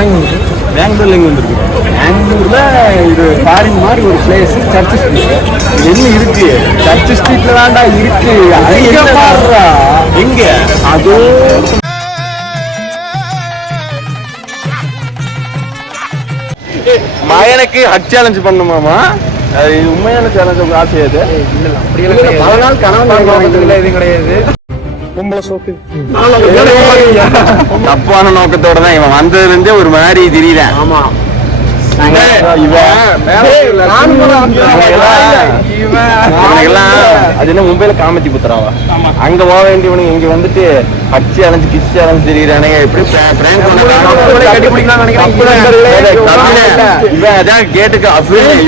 பெங்களூர்ல எங்க வந்துருக்கு? பெங்களூர்ல இது ஃபாரின் மாதிரி ஒரு பிளேஸ் சர்ச் ஸ்ட்ரீட். என்ன இருக்கு? சர்ச் ஸ்ட்ரீட்ல தான்டா இருக்கு. அங்க பாருடா. எங்க? அதோ மயனுக்கு ஹக் சேலஞ்ச் பண்ணுமாமா? இது உண்மையான சேலஞ்ச் ஆசை அது. இல்ல அப்படியே பல நாள் கனவு எதுவும் கிடையாது. தப்பான நோக்கத்தோட தான் இவன் வந்ததுல இருந்தே ஒரு மாதிரி திடீரன். ஆமா மும்பைல காமத்தி புத்துறாவா அங்க போக வேண்டியவனுங்க இங்க வந்துட்டு அச்சு அலைஞ்சு கிச்சு அலைஞ்சு தெரியுறானுங்க. எப்படி இவன் அதான் கேட்டுக்க.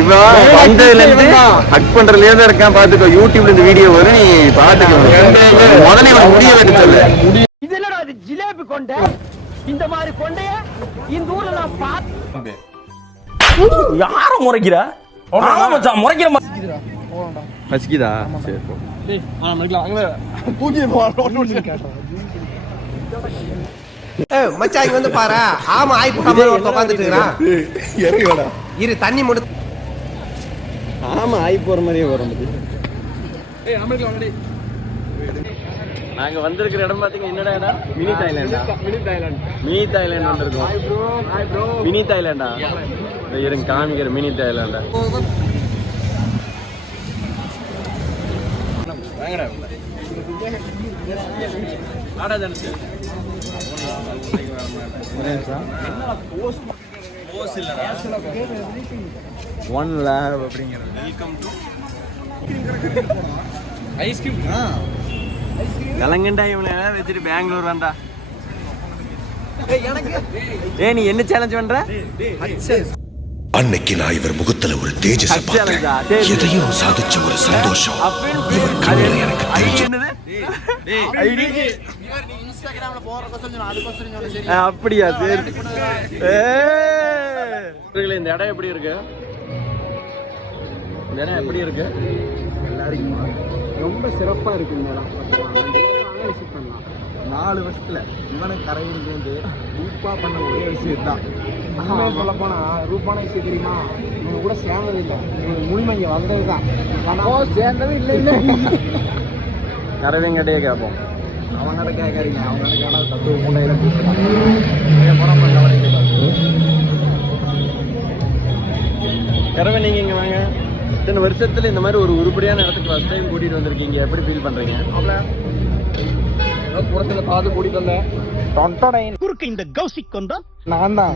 இவன் வந்ததுல இருந்து ஹக் பண்றதுல இருந்து இருக்கான். பாத்துக்கோ, யூடியூப்ல இந்த வீடியோ வரும், நீ பாத்துக்க. முதல்ல இவன் முடிய வெட்ட சொல்லு. இது என்னடா இது ஜிலேபி கொண்டை? இந்த மாதிரி கொண்டைய இந்த ஊர்ல நான் பார்த்து யார முறைக்கிற? முறைக்கிற பசிக்குதா? சரி மச்சான் இங்க வந்து பாரு. ஆமா ஆய் போடாம உட்கார்ந்துட்டு இருக்கான். இரு தண்ணி முடு. ஆமா ஆய் போற மாதிரியே வரும். நாங்க வந்திருக்கிற இடம் பாத்தீங்க என்னடா இடம்? மினி தாய்லாண்டா? மினி தாய்லாந்து வந்திருக்கோம். மினி தாய்லாண்டா? இருங்க காமிக்கிற மினி தாய்லாண்டா. ஒன் லேப் அப்படிங்கிறது. Welcome to ice cream. கலங்கண்டா இவனை வச்சுட்டு பெங்களூர் வந்தா. நீ என்ன சேலஞ்ச் பண்ற? அன்னைக்கு நான் இவர் முகத்துல ஒரு தேஜஸ் பார்த்தேன். எதையும் சாதிச்ச ஒரு சந்தோஷம் இவர் கண்ணுல எனக்கு தெரிஞ்சது. அப்படியா? சரி. இந்த இடம் எப்படி இருக்கு? இந்த இடம் எப்படி இருக்கு? ரொம்ப சிறப்பா இருக்கு இந்த இடம். 4 வருஷத்துல இவனுக்கு கரையிலிருந்து ரூபா பண்ண ஒரே விஷயம் தான். சொல்ல போனா ரூபான விஷயம் தெரியுமா? இவங்க கூட சேர்ந்தது இல்லை, இவங்க முழுமை இங்க வந்தது தான். சேர்ந்தது இல்லை இல்லை கரவைங்கிட்டே கேட்போம். அவங்ககிட்ட கேட்காதீங்க, அவங்ககிட்ட தத்துவ மூட்டையில கரவை. நீங்க இங்க வாங்க. இத்தனை வருஷத்துல இந்த மாதிரி ஒரு உருப்படியான இடத்துக்கு ஃபர்ஸ்ட் டைம் கூட்டிட்டு வந்திருக்கீங்க. எப்படி ஃபீல் பண்றீங்க? புறத்துல பார்த்து கூட்டிட்டு வந்தேன். குறுக்கு இந்த கௌசிக் கொண்டா நான் தான்.